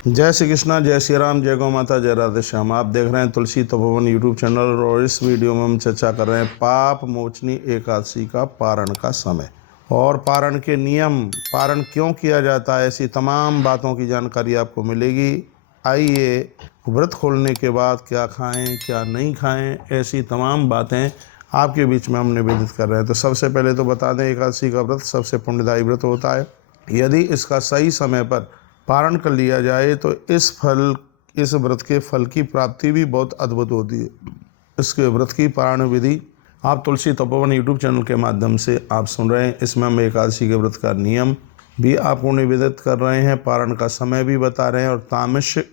जय श्री कृष्णा, जय श्री राम, जय गौ माता, जय राधे श्याम। आप देख रहे हैं तुलसी तपोवन यूट्यूब चैनल और इस वीडियो में हम चर्चा कर रहे हैं पाप मोचनी एकादशी का पारण का समय और पारण के नियम, पारण क्यों किया जाता है, ऐसी तमाम बातों की जानकारी आपको मिलेगी। आइए, व्रत खोलने के बाद क्या खाएं क्या नहीं खाएं, ऐसी तमाम बातें आपके बीच में हम निवेदित कर रहे हैं। तो सबसे पहले तो बता दें, एकादशी का व्रत सबसे पुण्यदायी व्रत होता है। यदि इसका सही समय पर पारण कर लिया जाए तो इस व्रत के फल की प्राप्ति भी बहुत अद्भुत होती है। इसके व्रत की पारण विधि आप तुलसी तपोवन यूट्यूब चैनल के माध्यम से आप सुन रहे हैं। इसमें हम एकादशी के व्रत का नियम भी आपको निवेदित कर रहे हैं, पारण का समय भी बता रहे हैं और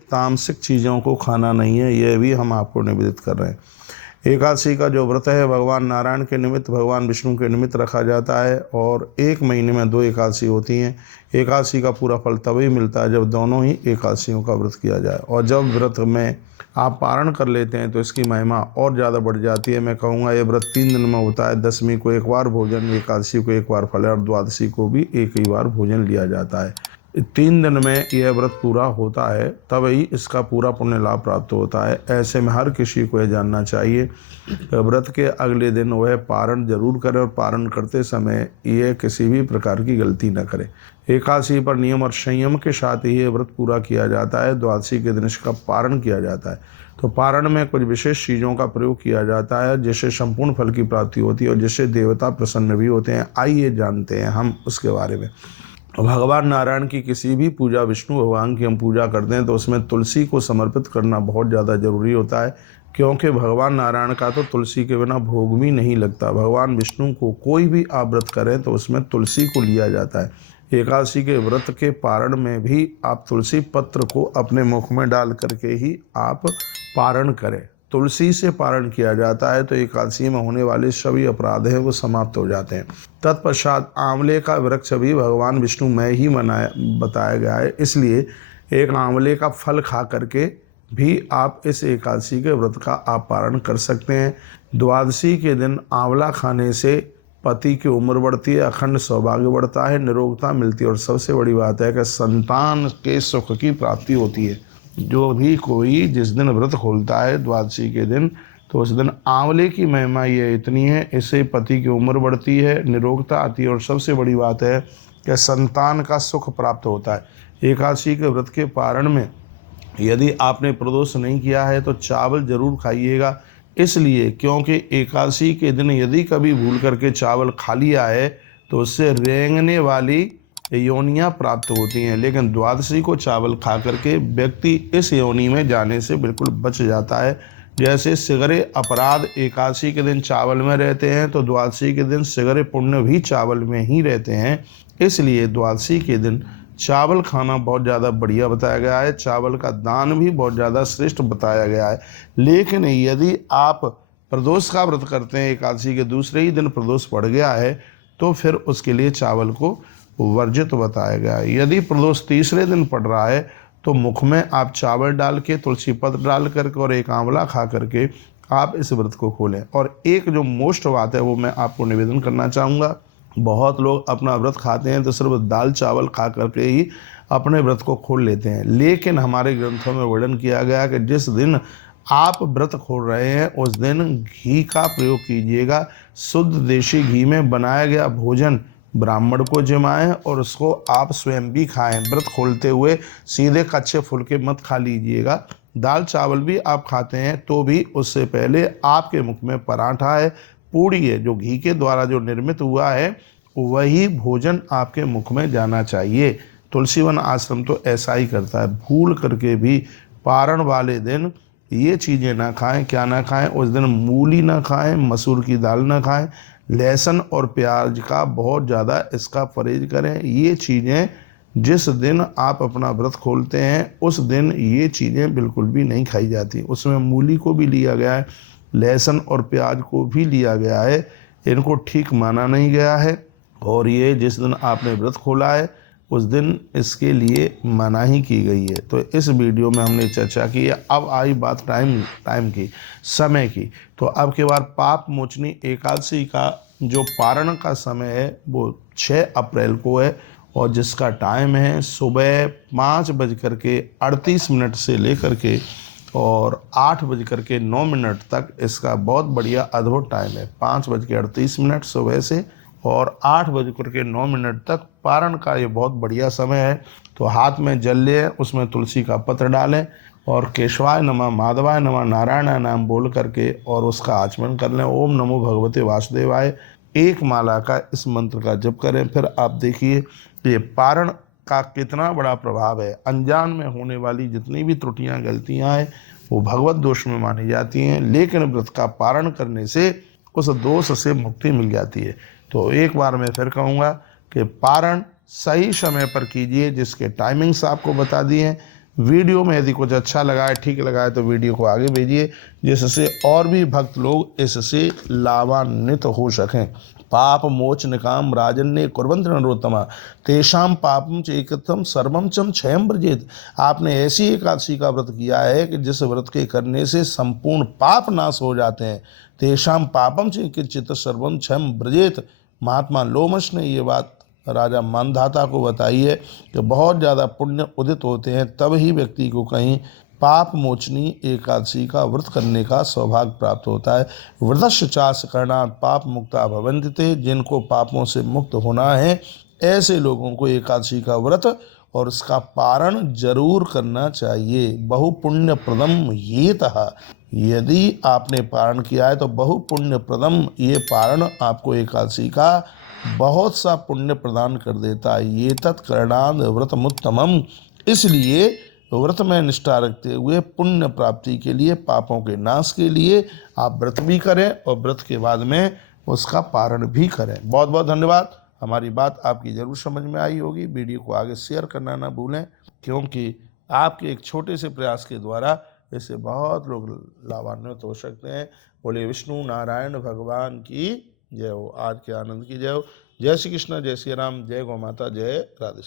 तामसिक चीज़ों को खाना नहीं है, यह भी हम आपको निवेदित कर रहे हैं। एकादशी का जो व्रत है भगवान नारायण के निमित्त, भगवान विष्णु के निमित्त रखा जाता है और एक महीने में 2 एकादशी होती हैं। एकादशी का पूरा फल तभी मिलता है जब दोनों ही एकादशियों का व्रत किया जाए और जब व्रत में आप पारण कर लेते हैं तो इसकी महिमा और ज़्यादा बढ़ जाती है। मैं कहूँगा ये व्रत 3 दिन में होता है। दशमी को एक बार भोजन, एकादशी को एक बार फल और द्वादशी को भी एक ही बार भोजन लिया जाता है। 3 दिन में यह व्रत पूरा होता है, तब ही इसका पूरा पुण्य लाभ प्राप्त होता है। ऐसे में हर किसी को यह जानना चाहिए, व्रत के अगले दिन वह पारण जरूर करें और पारण करते समय यह किसी भी प्रकार की गलती न करें। एकादशी पर नियम और संयम के साथ ही यह व्रत पूरा किया जाता है। द्वादशी के दिन इसका पारण किया जाता है। तो पारण में कुछ विशेष चीज़ों का प्रयोग किया जाता है जिससे संपूर्ण फल की प्राप्ति होती है और जिससे देवता प्रसन्न भी होते हैं। आइए जानते हैं हम उसके बारे में। भगवान नारायण की किसी भी पूजा, विष्णु भगवान की हम पूजा करते हैं तो उसमें तुलसी को समर्पित करना बहुत ज़्यादा जरूरी होता है, क्योंकि भगवान नारायण का तो तुलसी के बिना भोग भी नहीं लगता। भगवान विष्णु को कोई भी आप व्रत करें तो उसमें तुलसी को लिया जाता है। एकादशी के व्रत के पारण में भी आप तुलसी पत्र को अपने मुख में डाल करके ही आप पारण करें। तुलसी से पारण किया जाता है तो एकादशी में होने वाले सभी अपराध हैं वो समाप्त हो जाते हैं। तत्पश्चात आंवले का वृक्ष भी भगवान विष्णु में ही बताया गया है, इसलिए एक आंवले का फल खा करके भी आप इस एकादशी के व्रत का आप पारण कर सकते हैं। द्वादशी के दिन आंवला खाने से पति की उम्र बढ़ती है, अखंड सौभाग्य बढ़ता है, निरोगता मिलती है और सबसे बड़ी बात है कि संतान के सुख की प्राप्ति होती है। जो भी कोई जिस दिन व्रत खोलता है द्वादशी के दिन, तो उस दिन आंवले की महिमा ये इतनी है, इससे पति की उम्र बढ़ती है, निरोगता आती है और सबसे बड़ी बात है कि संतान का सुख प्राप्त होता है। एकादशी के व्रत के पारण में यदि आपने प्रदोष नहीं किया है तो चावल जरूर खाइएगा, इसलिए क्योंकि एकादशी के दिन यदि कभी भूल करके चावल खा लिया है तो उससे रेंगने वाली योनियाँ प्राप्त होती हैं, लेकिन द्वादशी को चावल खा करके व्यक्ति इस योनि में जाने से बिल्कुल बच जाता है। जैसे सिगरे अपराध एकादशी के दिन चावल में रहते हैं तो द्वादशी के दिन सिगरे पुण्य भी चावल में ही रहते हैं, इसलिए द्वादशी के दिन चावल खाना बहुत ज़्यादा बढ़िया बताया गया है। चावल का दान भी बहुत ज़्यादा श्रेष्ठ बताया गया है। लेकिन यदि आप प्रदोष का व्रत करते हैं, एकादशी के दूसरे ही दिन प्रदोष पड़ गया है, तो फिर उसके लिए चावल को वर्जित बताया गया है। यदि प्रदोष तीसरे दिन पड़ रहा है तो मुख में आप चावल डाल के, तुलसी पत्र डाल करके और एक आंवला खा करके आप इस व्रत को खोलें। और एक जो मोस्ट बात है वो मैं आपको निवेदन करना चाहूँगा, बहुत लोग अपना व्रत खाते हैं तो सिर्फ दाल चावल खा करके ही अपने व्रत को खोल लेते हैं, लेकिन हमारे ग्रंथों में वर्णन किया गया कि जिस दिन आप व्रत खोल रहे हैं उस दिन घी का प्रयोग कीजिएगा। शुद्ध देशी घी में बनाया गया भोजन ब्राह्मण को जिमाएं और उसको आप स्वयं भी खाएं। व्रत खोलते हुए सीधे कच्चे फुलके मत खा लीजिएगा। दाल चावल भी आप खाते हैं तो भी उससे पहले आपके मुख में पराठा है, पूड़ी है, जो घी के द्वारा जो निर्मित हुआ है वही भोजन आपके मुख में जाना चाहिए। तुलसीवन आश्रम तो ऐसा ही करता है। भूल करके भी पारण वाले दिन ये चीज़ें ना खाएं। क्या ना खाएं? उस दिन मूली ना खाएं, मसूर की दाल ना खाएं, लहसुन और प्याज का बहुत ज़्यादा इसका परहेज करें। ये चीज़ें जिस दिन आप अपना व्रत खोलते हैं उस दिन ये चीज़ें बिल्कुल भी नहीं खाई जाती। उसमें मूली को भी लिया गया है, लहसुन और प्याज को भी लिया गया है, इनको ठीक माना नहीं गया है। और ये जिस दिन आपने व्रत खोला है उस दिन इसके लिए मनाही की गई है। तो इस वीडियो में हमने चर्चा की है। अब आई बात टाइम की, समय की। तो अब के बाद पाप मोचनी एकादशी का जो पारण का समय है वो 6 अप्रैल को है और जिसका टाइम है सुबह 5:38 से लेकर के और 8:09 तक। इसका बहुत बढ़िया अद्भुत टाइम है, 5:38 सुबह से और 8:09 तक पारण का ये बहुत बढ़िया समय है। तो हाथ में जल ले, उसमें तुलसी का पत्र डालें और केशवाय नमः, माधवाय नमः, नारायण नाम बोल करके और उसका आचमन कर लें। ओम नमो भगवते वासुदेवाय, एक माला का इस मंत्र का जप करें। फिर आप देखिए ये पारण का कितना बड़ा प्रभाव है। अनजान में होने वाली जितनी भी त्रुटियां गलतियां हैं वो भगवत दोष में मानी जाती हैं, लेकिन व्रत का पारण करने से उस दोष से मुक्ति मिल जाती है। तो एक बार मैं फिर कहूँगा कि पारण सही समय पर कीजिए, जिसके टाइमिंग्स आपको बता दिए हैं। वीडियो में यदि कुछ अच्छा लगा है, ठीक लगा है, तो वीडियो को आगे भेजिए, जिससे और भी भक्त लोग इससे लाभान्वित हो सकें। पाप मोचन काम राजन्य कुर्वन्ति नरोत्तमा तेषाम पापम चैकतम सर्वम चम क्षयम ब्रजेत। आपने ऐसी एकादशी का व्रत किया है कि जिस व्रत के करने से संपूर्ण पाप नाश हो जाते हैं। तेषाम पापम चैकिंचित सर्वम क्षयम ब्रजेत। महात्मा लोमश ने ये बात राजा मानधाता को बताई है कि बहुत ज़्यादा पुण्य उदित होते हैं, तब ही व्यक्ति को कहीं पाप मोचनी एकादशी का व्रत करने का सौभाग्य प्राप्त होता है। व्रतस्य चास करणात् पाप मुक्ता भवन्ति ते। जिनको पापों से मुक्त होना है, ऐसे लोगों को एकादशी का व्रत और उसका पारण जरूर करना चाहिए। बहु पुण्य प्रदम ये तहा। यदि आपने पारण किया है तो बहु पुण्य प्रदम ये पारण आपको एकादशी का बहुत सा पुण्य प्रदान कर देता है। ये तत्करणाद व्रतमुत्तमम। इसलिए व्रत में निष्ठा रखते हुए पुण्य प्राप्ति के लिए, पापों के नाश के लिए आप व्रत भी करें और व्रत के बाद में उसका पारण भी करें। बहुत बहुत धन्यवाद। हमारी बात आपकी ज़रूर समझ में आई होगी। वीडियो को आगे शेयर करना ना भूलें, क्योंकि आपके एक छोटे से प्रयास के द्वारा इससे बहुत लोग लाभान्वित हो सकते हैं। बोले विष्णु नारायण भगवान की जय हो। आज के आनंद की जय हो। जय श्री कृष्ण, जय श्री राम, जय गौ माता, जय राधे श्याम।